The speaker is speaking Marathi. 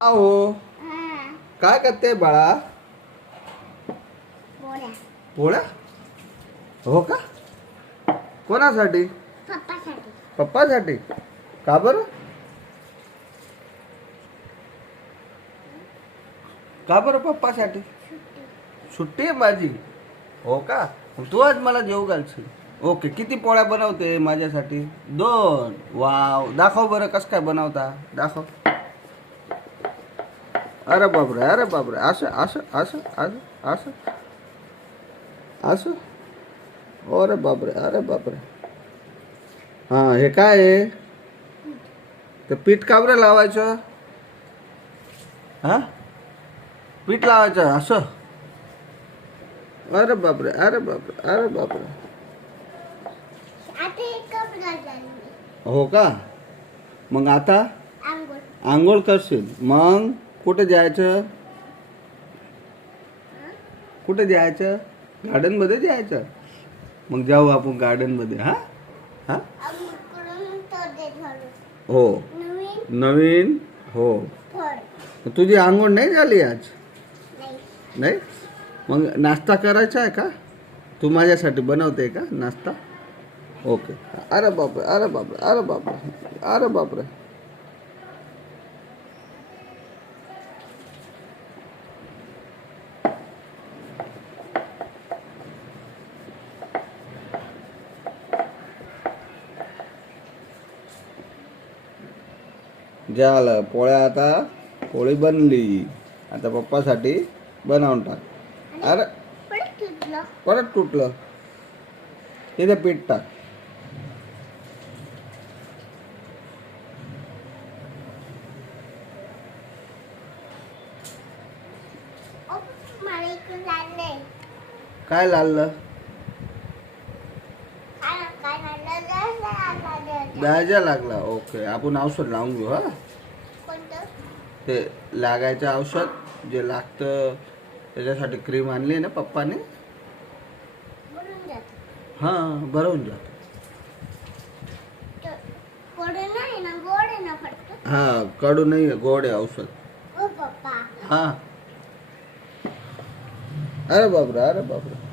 हो. काय करते बाळा? पोळ्या. पोळ्या? हो का? कोणासाठी? पप्पासाठी. पप्पासाठी? का बरं? का बरं पप्पासाठी? सुट्टी आहे माझी. हो का? मग तू आज मला जेवू घालशील. ओके. किती पोळ्या बनवते माझ्यासाठी? 2. वाव. दाखव बरं कसं काय बनवता. दाखव. अरे बापरे, अरे बापरे. असं असं असं असं असं असं. अरे बापरे, अरे बापरे. हां, हे काय आहे? ते पीठ का बरं लावायचं? हां, पीठ लावायचं असं. अरे बापरे, अरे बापरे, अरे बापरे. आता एक कप घालणार. हो का? मग आता आंघोळ. आंघोळ करशील. मग कुठे जायचं? कुठे जायचं? गार्डनमध्ये जायचं. मग जाऊ आपण गार्डनमध्ये. हां हां. आंघोळ करून तोडे झालं. हो. नवीन नवीन. हो. फळ. तुझी आंघोळ नाही झाली आज? नाही. नाही. मग नाश्ता करायचा आहे का? तू माझ्यासाठी बनवते का नाश्ता? ओके. अरे बापरे, अरे बापरे, अरे बापरे, अरे बापरे. झालं पोळ्या. आता पोळी बनली. आता पप्पासाठी बनवून टाक. अरे परत तुटलं. परत तुटलं. तिथे पीठ टाक. ओ, मला इकडे लागलंय. काय लावलं? काय लागलं? द्यायला लागला. ओके. आपण औषध लावून घेऊ. हा, कोणतं? ते लागायचं औषध जे लागतं त्याच्यासाठी क्रीम आणली ना पप्पाने. बोलून जात. हां, भरवून जातो. गोड नाही ना, गोड आहे ना फक्त. हां, कडू नाही आहे, गोड आहे औषध. ओ पप्पा. हां. अरे बापरे, अरे बापरे.